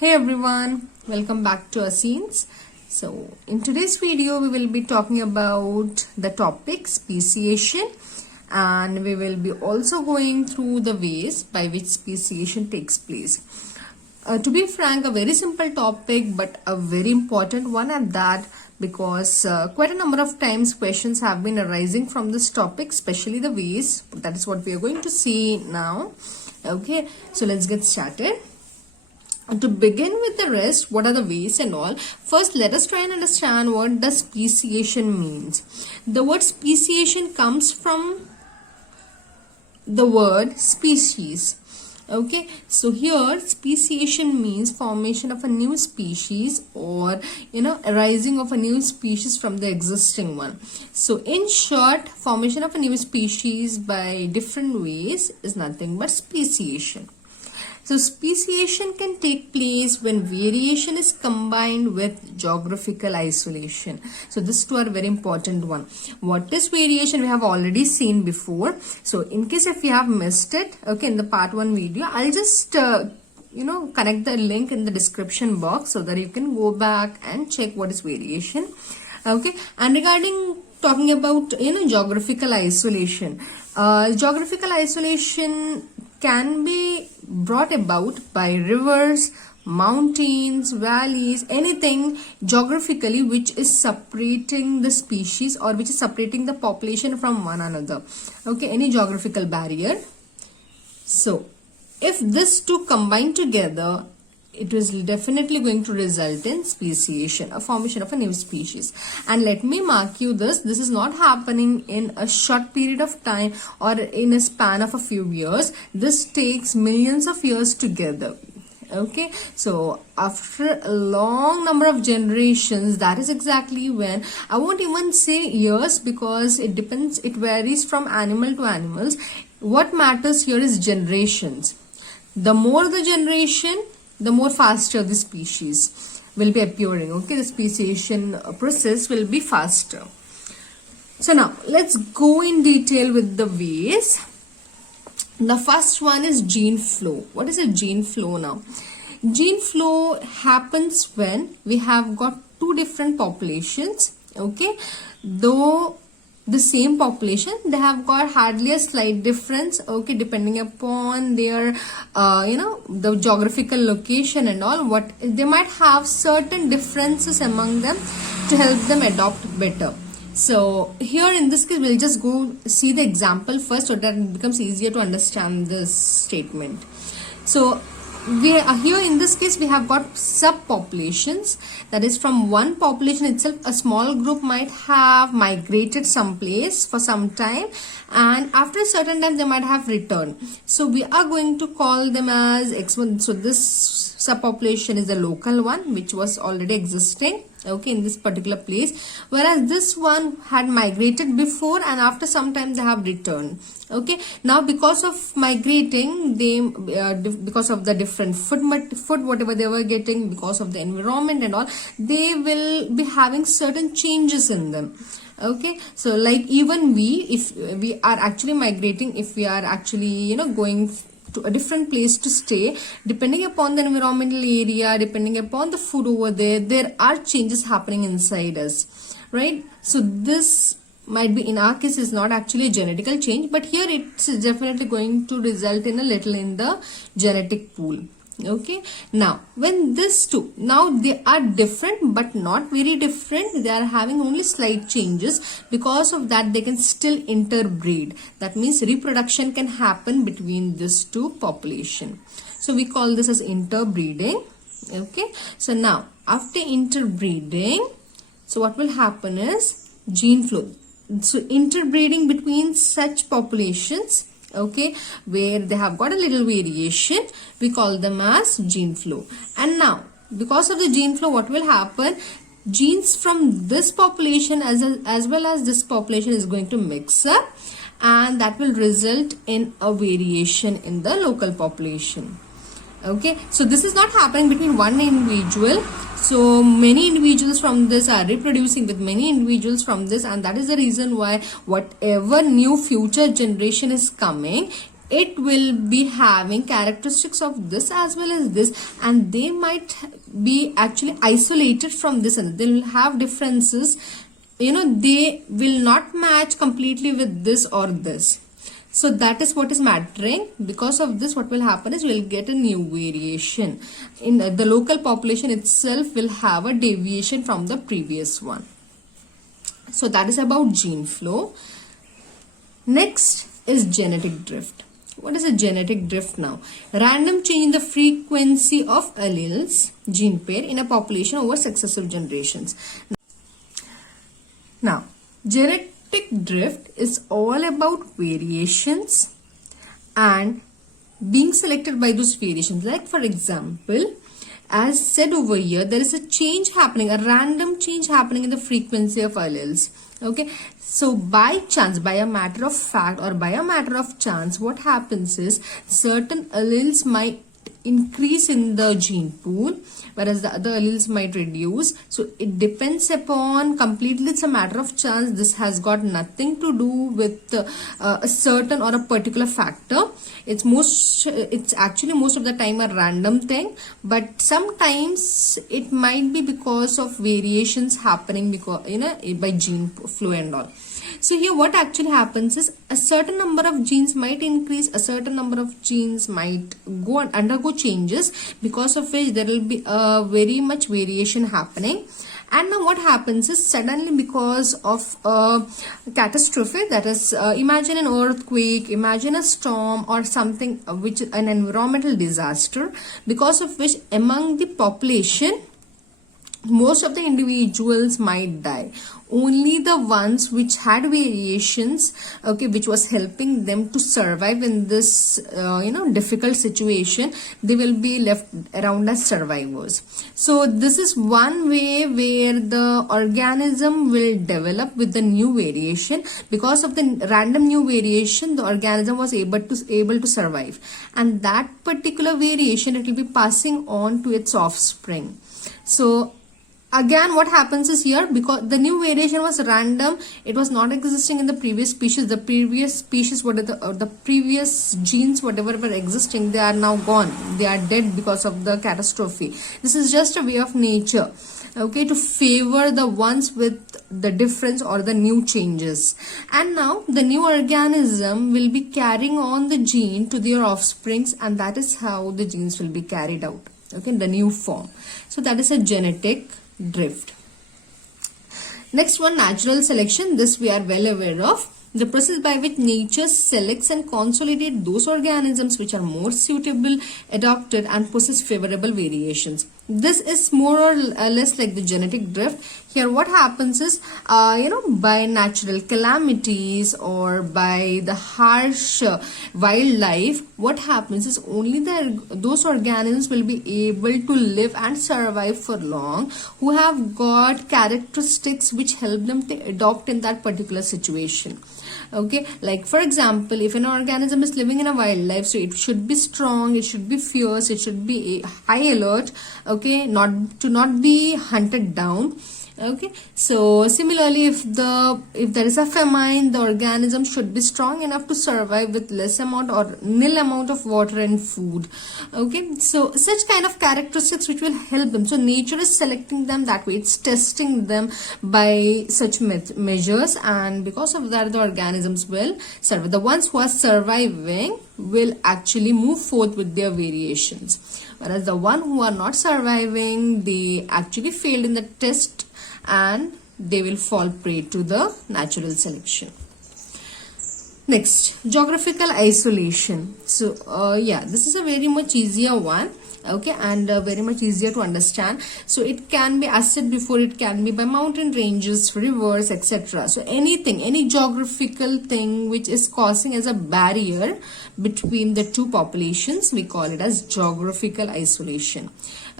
Hey everyone, welcome back to our scenes. So in today's video we will be talking about the topic speciation, and we will be also going through the ways by which speciation takes place. To be frank, a very simple topic but a very important one at that, because quite a number of times questions have been arising from this topic, especially the ways. That is what we are going to see now. Okay, so let's get started. To begin with the rest, what are the ways and all? First, let us try and understand what the speciation means. The word speciation comes from the word species. Okay, so here speciation means formation of a new species, or arising of a new species from the existing one. So in short, formation of a new species by different ways is nothing but speciation. So speciation can take place when variation is combined with geographical isolation. So this two are very important one. What is variation? We have already seen before. So in case if you have missed it, okay, in the part 1 video, I'll just connect the link in the description box so that you can go back and check what is variation. Okay, and regarding talking about geographical isolation, geographical isolation can be brought about by rivers, mountains, valleys, anything geographically which is separating the species or which is separating the population from one another. Okay, any geographical barrier. So if these two combine together, it is definitely going to result in speciation, a formation of a new species. And let me mark you this is not happening in a short period of time or in a span of a few years. This takes millions of years together. Okay, so after a long number of generations, that is exactly when, I won't even say years because it depends, it varies from animal to animals. What matters here is generations. The more the generation, the more faster the species will be appearing. Okay, the speciation process will be faster. So now let's go in detail with the ways. The first one is gene flow. What is a gene flow now? Gene flow happens when we have got two different populations. Okay, though the same population, they have got hardly a slight difference, okay, depending upon their the geographical location and all. What they might have certain differences among them to help them adopt better. So here in this case, we'll just go see the example first so that it becomes easier to understand this statement. So we are here in this case, we have got subpopulations. That is, from one population itself, a small group might have migrated someplace for some time, and after a certain time they might have returned. So we are going to call them as X1. So this subpopulation is the local one which was already existing, okay, in this particular place, whereas this one had migrated before and after some time they have returned. Okay, now because of migrating, they because of the different food whatever they were getting, because of the environment and all, they will be having certain changes in them. Okay, so like even if we are actually migrating, if we are actually going to a different place to stay, depending upon the environmental area, depending upon the food over there are changes happening inside us, right? So this might be, in our case, is not actually a genetical change, but here it's definitely going to result in a little in the genetic pool. Okay, now when these two, now they are different but not very different, they are having only slight changes. Because of that, they can still interbreed. That means reproduction can happen between these two population. So we call this as interbreeding. Okay, so now after interbreeding, so what will happen is gene flow. So interbreeding between such populations, okay, where they have got a little variation, we call them as gene flow. And now because of the gene flow, what will happen, genes from this population as well as this population is going to mix up, and that will result in a variation in the local population. Okay, so this is not happening between one individual. So many individuals from this are reproducing with many individuals from this, and that is the reason why whatever new future generation is coming, it will be having characteristics of this as well as this, and they might be actually isolated from this, and they will have differences. They will not match completely with this or this. So that is what is mattering. Because of this, what will happen is we'll get a new variation. In the local population itself will have a deviation from the previous one. So that is about gene flow. Next is genetic drift. What is a genetic drift now? Random change in the frequency of alleles, gene pair, in a population over successive generations. Now, genetic drift is all about variations and being selected by those variations. Like for example, as said over here, there is a change happening, a random change happening in the frequency of alleles. Okay, so by chance, by a matter of fact or by a matter of chance, what happens is certain alleles might increase in the gene pool, whereas the other alleles might reduce. So it depends upon completely, it's a matter of chance. This has got nothing to do with a certain or a particular factor. It's actually most of the time a random thing, but sometimes it might be because of variations happening because by gene flow and all. So here what actually happens is a certain number of genes might increase, a certain number of genes might undergo changes, because of which there will be a very much variation happening. And now what happens is suddenly, because of a catastrophe, that is imagine an earthquake, imagine a storm or something which is an environmental disaster, because of which among the population most of the individuals might die. Only the ones which had variations, okay, which was helping them to survive in this difficult situation, they will be left around as survivors. So this is one way where the organism will develop with the new variation. Because of the random new variation, the organism was able to survive, and that particular variation, it will be passing on to its offspring. So again, what happens is here, because the new variation was random, it was not existing in the previous species. The previous species, the previous genes, whatever were existing, they are now gone. They are dead because of the catastrophe. This is just a way of nature, okay, to favor the ones with the difference or the new changes. And now the new organism will be carrying on the gene to their offsprings, and that is how the genes will be carried out, okay, in the new form. So that is a genetic drift. Next one, natural selection. This we are well aware of. The process by which nature selects and consolidates those organisms which are more suitable, adapted, and possess favorable variations. This is more or less like the genetic drift. Here what happens is, by natural calamities or by the harsh wildlife, what happens is only those organisms will be able to live and survive for long who have got characteristics which help them to adopt in that particular situation. Okay, like for example, if an organism is living in a wildlife, so it should be strong, it should be fierce, it should be high alert, okay, not be hunted down. Okay, so similarly, if there is a famine, the organism should be strong enough to survive with less amount or nil amount of water and food. Okay, so such kind of characteristics which will help them. So nature is selecting them that way. It's testing them by such measures, and because of that, the organisms will survive. The ones who are surviving will actually move forth with their variations, whereas the one who are not surviving, they actually failed in the test, and they will fall prey to the natural selection. Next, geographical isolation. So this is a very much easier one, okay, and very much easier to understand. So it can be, as said before, it can be by mountain ranges, rivers, etc. So anything, any geographical thing which is causing as a barrier between the two populations, we call it as geographical isolation.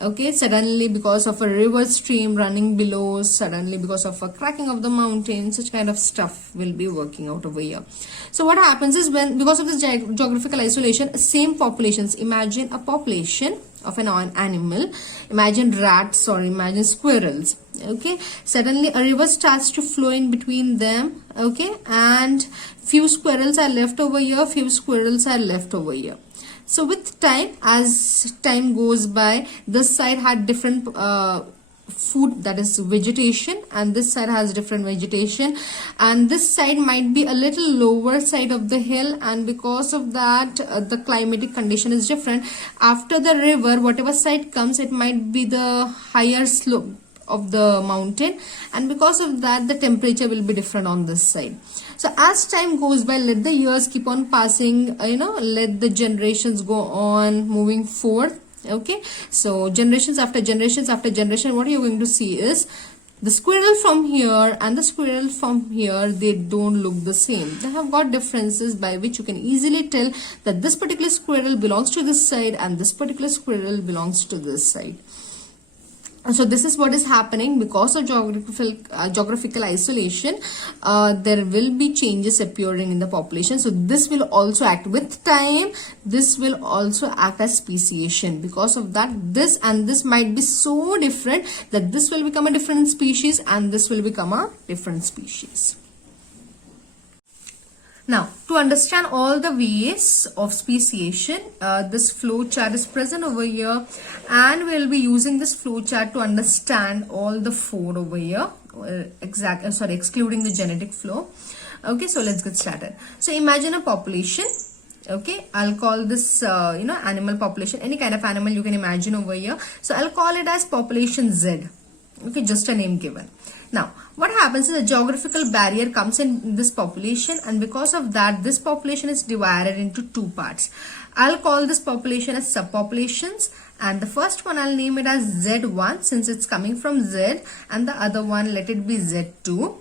Okay, suddenly because of a river stream running below, suddenly because of a cracking of the mountain, such kind of stuff will be working out over here. So what happens is, because of this geographical isolation, same populations, imagine a population of an animal, imagine rats or imagine squirrels, okay, suddenly a river starts to flow in between them, okay, and few squirrels are left over here, few squirrels are left over here. So with time, as time goes by, this side had different food, that is vegetation, and this side has different vegetation, and this side might be a little lower side of the hill, and because of that the climatic condition is different. After the river, whatever side comes, it might be the higher slope of the mountain, and because of that the temperature will be different on this side. So as time goes by, let the years keep on passing, let the generations go on moving forth. Okay, so generations after generations after generation, what you're going to see is the squirrel from here and the squirrel from here, they don't look the same. They have got differences by which you can easily tell that this particular squirrel belongs to this side and this particular squirrel belongs to this side. So this is what is happening because of geographical isolation. There will be changes appearing in the population. So this will also act with time. This will also act as speciation. Because of that, this and this might be so different that this will become a different species and this will become a different species. Now, to understand all the ways of speciation, this flow chart is present over here, and we'll be using this flow chart to understand all the four over here, excluding the genetic flow. Okay, so let's get started. So imagine a population. Okay, I'll call this animal population, any kind of animal you can imagine over here. So I'll call it as population Z. Okay, just a name given. Now, what happens is a geographical barrier comes in this population, and because of that, this population is divided into two parts. I'll call this population as subpopulations, and the first one I'll name it as Z1 since it's coming from Z, and the other one let it be Z2.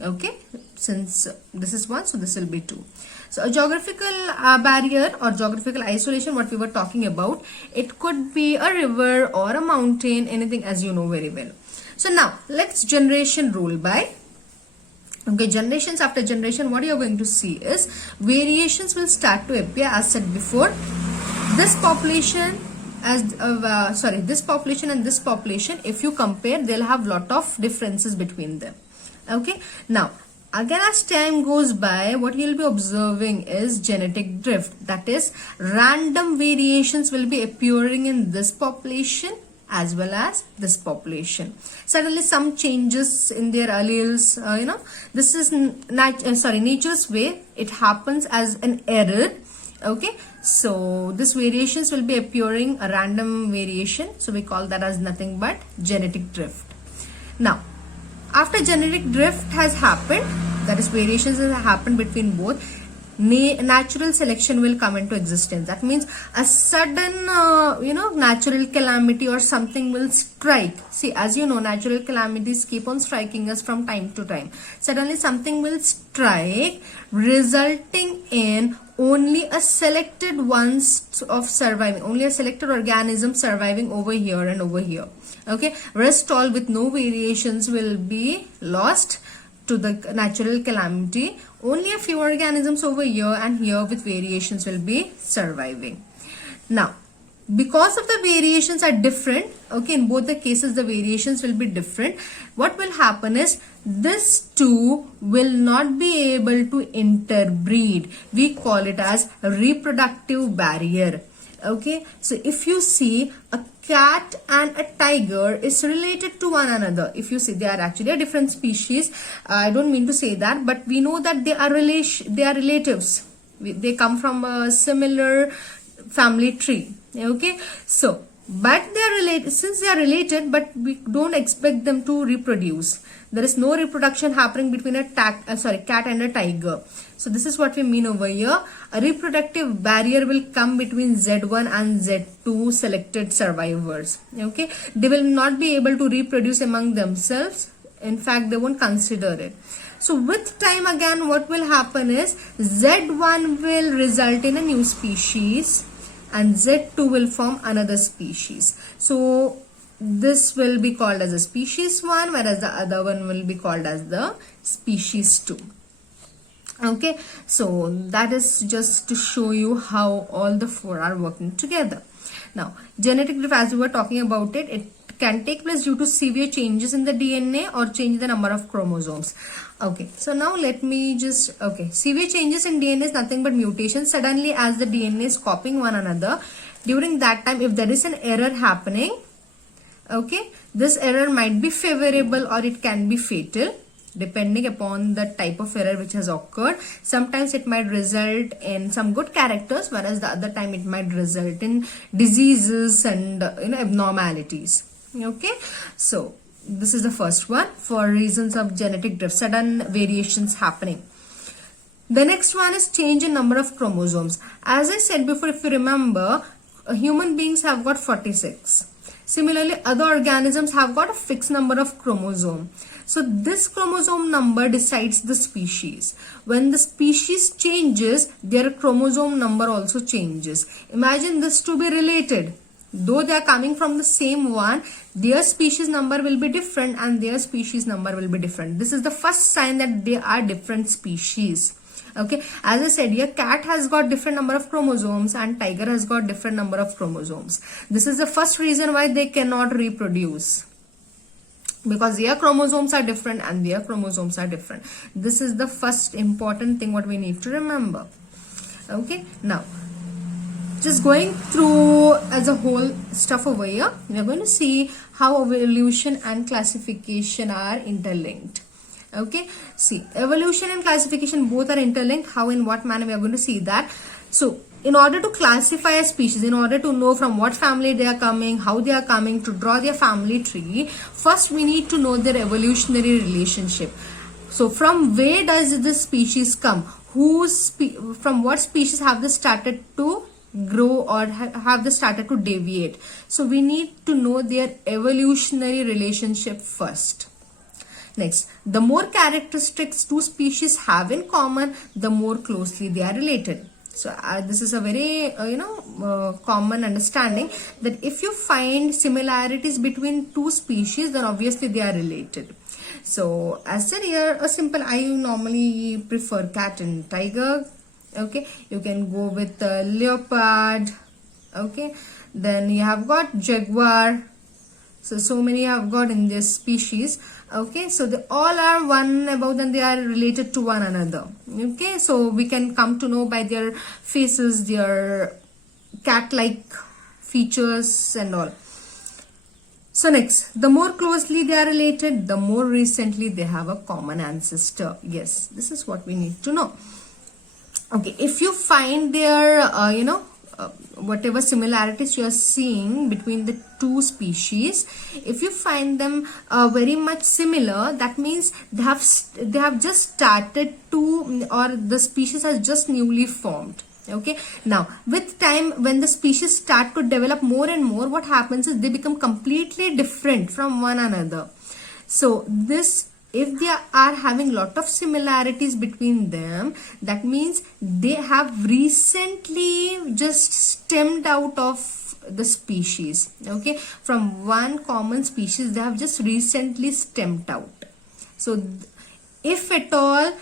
Okay, since this is 1, so this will be 2. So a geographical barrier or geographical isolation, what we were talking about, it could be a river or a mountain, anything, as you know very well. So now let's generation roll by. Okay, generations after generation, what you're going to see is variations will start to appear. As said before, this population this population and this population, if you compare, they'll have lot of differences between them. Okay, now again as time goes by, what you'll be observing is genetic drift, that is random variations will be appearing in this population as well as this population. Suddenly some changes in their alleles, this is nature's way. It happens as an error. Okay, so this variations will be appearing a random variation, so we call that as nothing but genetic drift. Now after genetic drift has happened, that is variations have happened between both, natural selection will come into existence. That means a sudden natural calamity or something will strike. See, as you know, natural calamities keep on striking us from time to time. Suddenly something will strike, resulting in only a selected ones of surviving, only a selected organism surviving over here and over here. Okay, rest all with no variations will be lost to the natural calamity. Only a few organisms over here and here with variations will be surviving. Now, because of the variations are different, okay, in both the cases the variations will be different, what will happen is this two will not be able to interbreed. We call it as a reproductive barrier. Okay, so if you see a cat and a tiger is related to one another, if you see they are actually a different species, I don't mean to say that, but we know that they are relatives. They come from a similar family tree. Okay, so but they are related. Since they are related, but we don't expect them to reproduce. There is no reproduction happening between a cat and a tiger. So this is what we mean over here. A reproductive barrier will come between Z1 and Z2 selected survivors. Okay, they will not be able to reproduce among themselves. In fact, they won't consider it. So with time again, what will happen is Z1 will result in a new species and Z2 will form another species. So this will be called as a species 1, whereas the other one will be called as the species 2. Okay, so that is just to show you how all the four are working together. Now, genetic drift, as we were talking about it, it can take place due to severe changes in the DNA or change the number of chromosomes. Okay, so now let me just, severe changes in DNA is nothing but mutations. Suddenly as the DNA is copying one another, during that time if there is an error happening, okay, this error might be favorable or it can be fatal depending upon the type of error which has occurred. Sometimes it might result in some good characters, whereas the other time it might result in diseases and abnormalities. Okay, so this is the first one, for reasons of genetic drift, sudden variations happening. The next one is change in number of chromosomes. As I said before, if you remember, human beings have got 46. Similarly, other organisms have got a fixed number of chromosomes. So this chromosome number decides the species. When the species changes, their chromosome number also changes. Imagine this to be related. Though they are coming from the same one, their species number will be different and their species number will be different. This is the first sign that they are different species. Okay, as I said, here cat has got different number of chromosomes and tiger has got different number of chromosomes. This is the first reason why they cannot reproduce, because their chromosomes are different and their chromosomes are different. This is the first important thing what we need to remember. Okay, now just going through as a whole stuff over here, we are going to see how evolution and classification are interlinked. Okay, see, evolution and classification both are interlinked. How, in what manner we are going to see that. So in order to classify a species, in order to know from what family they are coming, how they are coming, to draw their family tree, first we need to know their evolutionary relationship. So from where does this species come? From what species have they started to grow or have they started to deviate? So we need to know their evolutionary relationship first. Next, the more characteristics two species have in common, the more closely they are related. So this is a very common understanding that if you find similarities between two species, then obviously they are related. So as said here, a simple, I normally prefer cat and tiger. Okay, you can go with leopard. Okay, then you have got jaguar. So many have got in this species. Okay, so they all are one about and they are related to one another. Okay, so we can come to know by their faces, their cat-like features and all. So next, the more closely they are related, the more recently they have a common ancestor. Yes, this is what we need to know. Okay, if you find their, whatever similarities you are seeing between the two species, if you find them very much similar, that means they have just started to, or the species has just newly formed. Okay, now with time, when the species start to develop more and more, what happens is they become completely different from one another. So this, if they are having lot of similarities between them, that means they have recently just stemmed out of the species. Okay, from one common species they have just recently stemmed out. So if at all,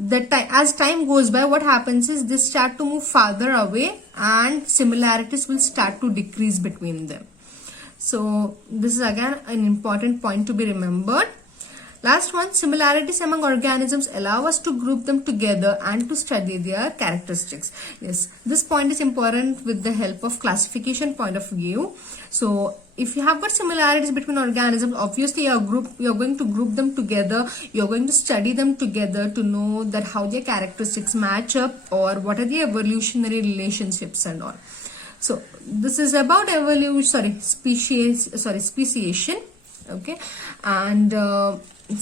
as time goes by, what happens is they start to move farther away and similarities will start to decrease between them. So this is again an important point to be remembered. Last one, similarities among organisms allow us to group them together and to study their characteristics. Yes, this point is important with the help of classification point of view. So if you have got similarities between organisms, obviously you're going to group them together. You're going to study them together to know that how their characteristics match up or what are the evolutionary relationships and all. So this is about speciation. Okay, and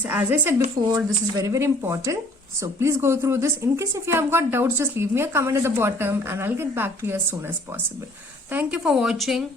as I said before, this is very, very important. So please go through this. In case if you have got doubts, just leave me a comment at the bottom and I'll get back to you as soon as possible. Thank you for watching.